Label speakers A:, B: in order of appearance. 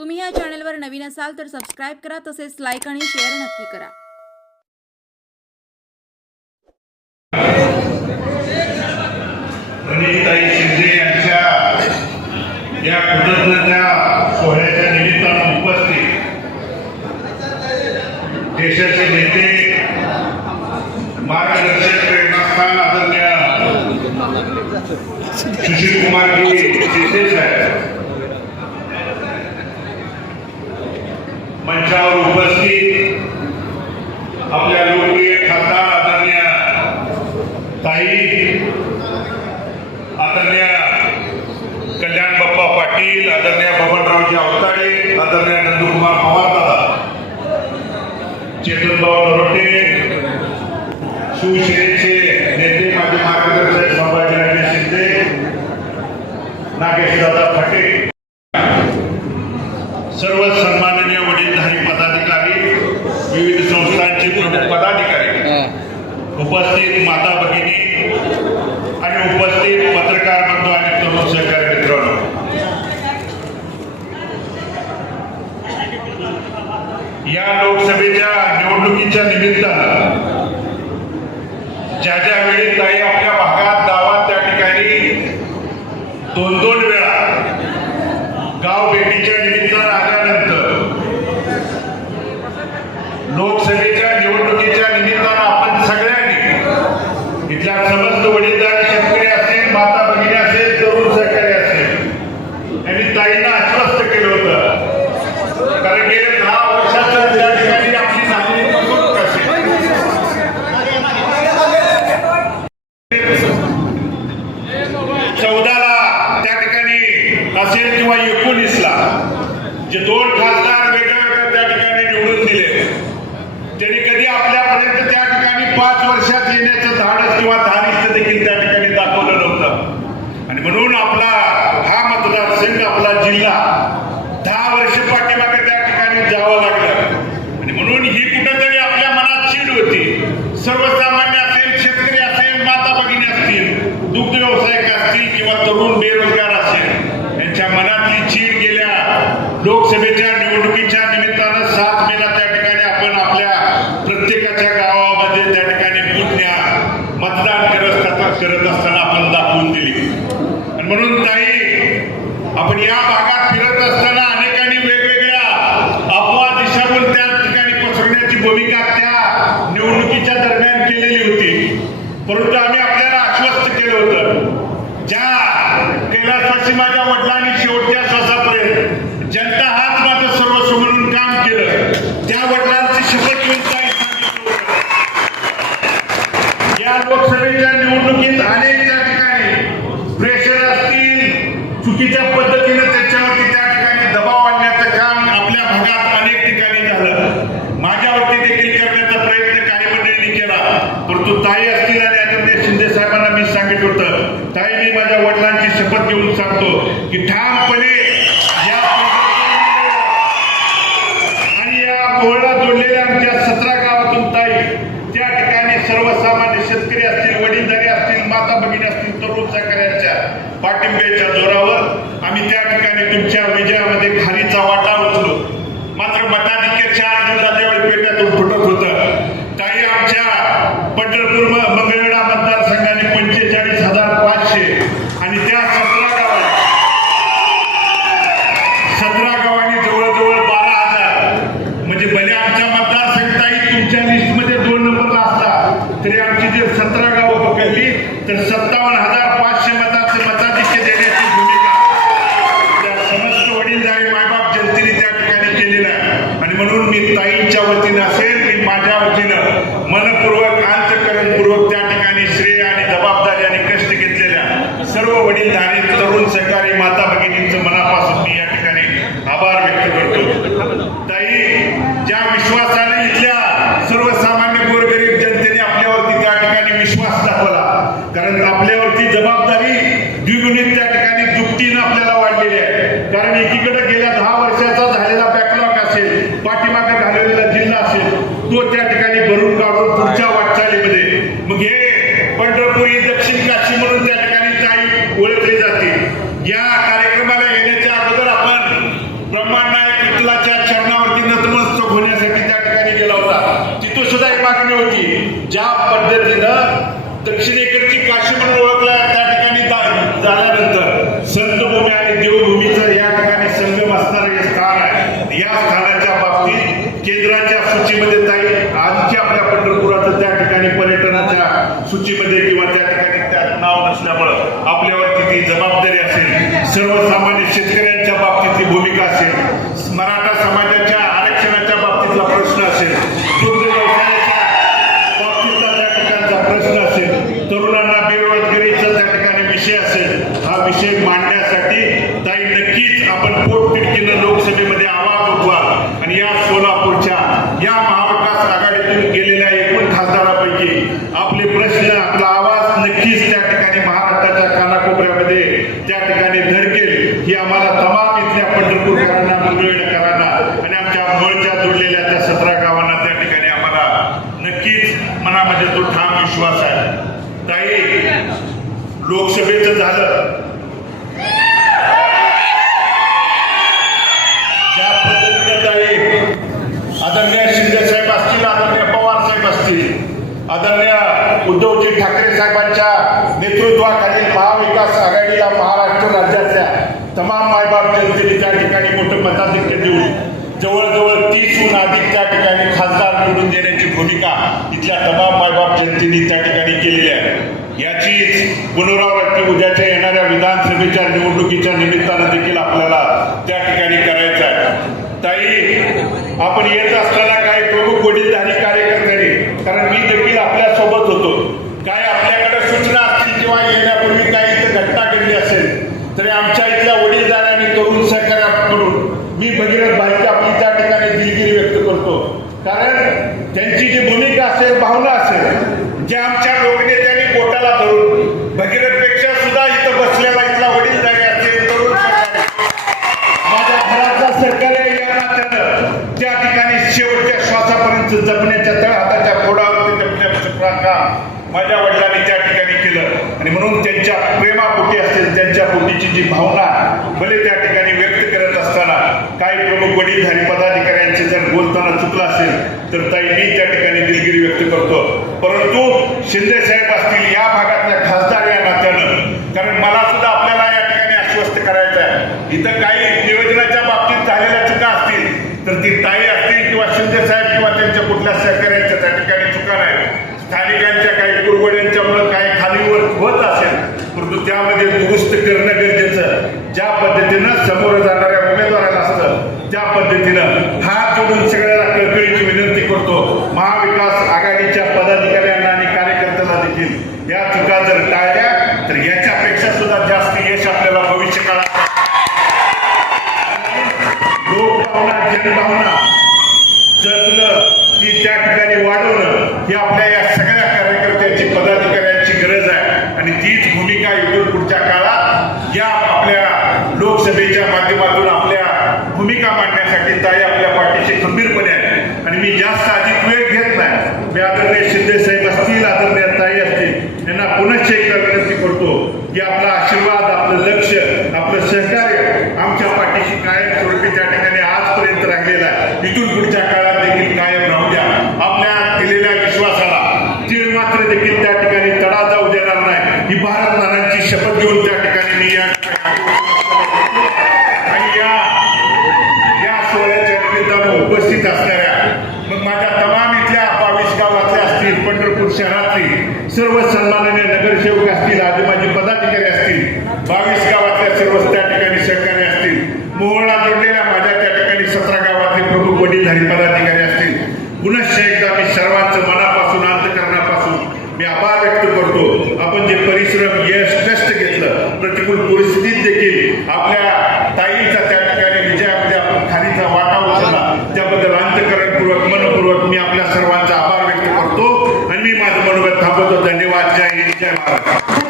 A: तुम्ही या चॅनलवर नवीन असाल तर सबस्क्राईब करा तसेच लाईक आणि शेअर नक्की करा.
B: प्रणिताई शिंदे यांच्या या कृतज्ञता सोहळ्याच्या निमित्तानं उपस्थित देशाचे नेते मार्गदर्शक प्रेरणास्थान आदरणीय सुशील कुमारजी शिंदे साहेब. उपस्थित लोकप्रिय खासदार आदरणीय ताई, आदरणीय कल्याण बाप्पा पाटील, आदरणीय बबनरावजी अवताडे आदरणीय नरोटे नेते मार्गदर्शक शिंदे सर्व सन्माननीय माता भगिनी आणि उपस्थित पत्रकार बंधू आणि तरुण सहकारी मित्रांनो या लोकसभेच्या निवडणुकीच्या निमित्तानं ज्या ज्या वेळी ताई आपल्या भागात गावात त्या ठिकाणी दोन दोन वेळा गाव भेटीच्या निमित्तानं आल्यानंतर लोकसभेच्या निवडणुकीच्या निमित्तानं आपण सगळ्यांनी इथल्या समस्त वडीलधारी शेतकरी असतील माता भगिनी असेल तरुण सहकारी असेल यांनी ताईंना आश्वस्त केलं होतं कारण गेल्या दहा वर्षाचं त्या ठिकाणी आपली झालेली फसवणूक असेल चौदाला त्या ठिकाणी असेल किंवा एकोणीसला जे दोन खासदार वेगळ्या वेगळ्या त्या ठिकाणी निवडून दिले त्यांनी कधी आपल्यापर्यंत त्या ठिकाणी लक्षात येण्याचं धाडस किंवा धारिष्ट देखील त्या ठिकाणी दाखवलं नव्हतं. आणि म्हणून आपला हा मतदारसंघ आपला जिल्हा दहा वर्ष पाठीमागे त्या ठिकाणी जावं लागलं. आणि म्हणून ही कुठेतरी आपल्या मनात चीड होती. सर्वसामान्य असेल शेतकरी असेल माता भगिनी असतील दुग्ध व्यावसायिक असतील किंवा तरुण बेरोजगार असेल यांच्या मनातली चीड गेल्या. लोकसभेच्या निवडणुकीच्या निमित्तानं सात मेला त्या ठिकाणी आपण आपल्या प्रत्येकाच्या गावामध्ये त्या ठिकाणी पुण्या मतदान करत करत असताना आपण दाखवून दिली आणि म्हणून ताई आपण या भागात फिरत असताना अनेकांनी वेगवेगळ्या अफवा दिशाभूल त्या ठिकाणी पसरण्याची भूमिका त्या निवडणुकीच्या दरम्यान केलेली होती. परंतु आम्ही आपल्याला आश्वस्त केलं होतं. ज्या कैलासवासी माझ्या वडिलांनी शेवटच्या श्वासापर्यंत जनता हाच माझं सर्वस्व म्हणून काम केलं त्या वडिलांची शपथ घेऊन ताई सांगितलं होतं या लोकसभेच्या निवडणुकीत अनेक त्या ठिकाणी प्रेशर असतील चुकीच्या पद्धतीने त्याच्यावरती त्या ठिकाणी दबाव आणण्याचं काम आपल्या भागात अनेक ठिकाणी झालं माझ्यावरती देखील करण्याचा प्रयत्न काही मंडळींनी केला परंतु ताई असतील आणि आदरणीय शिंदे साहेबांना मी सांगितलं होतं ताई मी माझ्या वडिलांची शपथ घेऊन सांगतो की ठामपणे या आणि या मोहळा जोडलेल्या आमच्या सतरा गावातून ताई त्या ठिकाणी सर्वसामान्य शेतकरी असतील वडीलधारी असतील माता भगिनी असतील तरुण सहकार्यांच्या पाठिंब्याच्या जोरावर आम्ही त्या ठिकाणी तुमच्या विजयामध्ये खारीचा वाटा उचलो. मात्र मताधिक्य चार दिवसाच्या वेळी पेट्यातून फुटत होतं. काही आमच्या पंढरपूर मंगळवेढा मतदारसंघाने पंचेचाळीस हजार पाचशे आणि त्या सतरा गावात सतरा गावांनी जवळजवळ बारा हजार म्हणजे भले आमच्या मतदारसंघातही तुमच्या लिस्टमध्ये दोन नंबरला असला तरी आमची जर सतरा गावं पकडली तर सत्तावन्न हजार पाचशे मताचं मताधिक्य देण्याची भूमिका त्या समस्त वडीलधारी मायबाप जनतेने त्या ठिकाणी केलेलं आहे आणि म्हणून मी ताईंच्या वतीनं असेल मी माझ्या वतीनं मनपूर्वक अंतकरणपूर्वक त्या ठिकाणी श्रेय आणि जबाबदारी आणि कष्ट घेतलेल्या सर्व वडीलधारी तरुण सहकारी माता भगिनींचं मनापासून मी या ठिकाणी आभार व्यक्त करतो ताई ज्या विश्वासाने इथल्या सर्वसामान्य गोरगरीब जनतेने आपल्यावरती त्या ठिकाणी विश्वास दाखवला कारण आपल्यावरती जबाबदारी द्विगुणित त्या ठिकाणी दुपटीनं आपल्याला वाढलेली आहे कारण एकीकडे गेल्या दहा वर्षाचा झालेला बॅकलॉग असेल पाठीमागे घालवलेला जिल्हा असेल तो त्या ठिकाणी भरून काढून पुढच्या वाटचालीमध्ये मग हे पंढरपूर ही दक्षिण काशी म्हणून त्या ठिकाणी ताई ओळखली जाते या कार्यक्रमाला येण्या ज्या पद्धतीनं दक्षिणेकडची काशी म्हणून ओळखला त्या ठिकाणी दा- झाल्यानंतर संतभूमी आणि देवभूमीचं या ठिकाणी संगम असणारं हे स्थान आहे या स्थानाच्या बाबतीत केंद्राच्या सूचीमध्ये ताई आणखी आपल्या पंढरपुराचं त्या ठिकाणी पर्यटनाच्या सूचीमध्ये किंवा त्या ठिकाणी त्यात नाव नसल्यामुळं आपल्यावरती ती जबाबदारी असेल सर्वसामान्य शेतकऱ्यांच्या बाबतीतली भूमिका असेल मराठा समाजाच्या आरक्षणाच्या बाबतीतला प्रश्न असेल दुग्ध व्यवसायाच्या बाबतीतला त्या ठिकाणचा प्रश्न असेल तरुणांना बेरोजगारीचा त्या ठिकाणी विषय असेल हा विषय मांडण्यासाठी ताई नक्कीच आपण पोटतिडकीनं लोकसभेमध्ये आवाज उठवा आणि या सोलापूरच्या या महाविकास आघाडीतून गेलेल्या एकूण खासदारापैकी आपले प्रश्न आपला आवाज नक्कीच त्या ठिकाणी महाराष्ट्राच्या कानाकोपऱ्यामध्ये त्या ठिकाणी धडकेल ही आम्हाला तमाम इथल्या पंढरपूरकरांना मंगळवेढकरांना आणि आमच्या मळच्या त्या सतरा गावांना त्या ठिकाणी आम्हाला नक्कीच मनामध्ये तो ठाम विश्वास आहे. ताई लोकसभेचं झालं. ज्या पद्धतीने ताई आदरणीय शिंदे साहेब असतील आदरणीय पवार साहेब असतील आदरणीय उद्धवजी ठाकरे साहेबांच्या नेतृत्वाखालील महाविकास आघाडीला महाराष्ट्र राज्यातल्या तमाम मायबाप जनतेने त्या ठिकाणी मोठं मताधिक्य देऊन निवडून देण्याची भूमिका इथल्या तमाम मायबाप जनतेने त्या ठिकाणी केलेली आहे. याचीच पुनरावृत्ती उद्याच्या येणाऱ्या विधानसभेच्या निवडणुकीच्या निमित्तानं देखील आपल्याला त्या ठिकाणी करायचं आहे. ताई आपण येत असताना काही प्रमुख वडीलधारी कार्यकर्त्यांनी कारण मी देखील आपल्यासोबत होतो काय आपल्याकडे सूचना असतील किंवा येण्यापूर्वी काही इथं घटना घडली असेल तरी आमच्या इथल्या वडीलधाऱ्यांनी तरुण सहकार्याकडून मी भगीरथ भाईची आपली त्या ठिकाणी दिलगिरी व्यक्त करतो कारण त्यांची जी भूमिका असेल भावना असेल जे आमच्या लोकनेत्यांनी पोटाला धरून भगीरथपेक्षा सुद्धा इथं बसलेला इथला वडीलधारी असेल तरुण सहकारी माझ्या घराचा या नात्यानं त्या ठिकाणी शेवटच्या श्वासापर्यंत जपण्याच्या तळहाताच्या फोडावरती जपण्याचं काम माझ्या वडिलांनी त्या ठिकाणी केलं. आणि म्हणून त्यांच्या प्रेमापोटी असेल त्यांच्या पोटीची जी भावना भले त्या ठिकाणी व्यक्त करत असताना काही प्रमुख वडीलधारी पदाधिकाऱ्यांचे जर बोलताना चुकलं असेल तर ताई मी त्या ठिकाणी दिलगिरी व्यक्त करतो. परंतु शिंदे साहेब त्यामध्ये दुरुस्त करणं लोकसभेच्या माध्यमातून आपल्या भूमिका मांडण्यासाठी ताई आपल्या पाठीशी खंबीरपणे आहे आणि मी जास्त अधिक वेळ घेत नाही मी आदरणीय शिंदे साहेब असतील आदरणीय ताई असतील यांना पुनश्च एकदा विनंती करतो की आपला आशीर्वाद आपलं लक्ष आपलं सहकार्य आमच्या पाठीशी कायम स्वरूपी त्या ठिकाणी आजपर्यंत राहिलेला आहे इथून पुढच्या काळात देखील कायम राहू द्या आपल्या दिलेल्या विश्वासाला तीळ मात्र देखील त्या ठिकाणी तडा जाऊ देणार नाही ही भारत नानांची शपथ घेऊन त्या ठिकाणी मी या ठिकाणी आणि या या सोहळ्याच्या निमित्तानं उपस्थित असणाऱ्या मग माझ्या तमाम इथल्या बावीस गावातल्या असतील पंढरपूर सर्व सन्माननीय नगरसेवक असतील आधी माझे पदाधिकारी असतील बावीस गावातल्या सर्व त्या ठिकाणी सहकारी असतील मोहळा जोडलेल्या माझ्या त्या ठिकाणी सतरा गावातले प्रमुख वडीलधारी पदाधिकारी असतील. पुनश्च एकदा मी सर्वांचं मनापासून अंतकरणापासून मी आभार व्यक्त करतो. आपण जे परिश्रम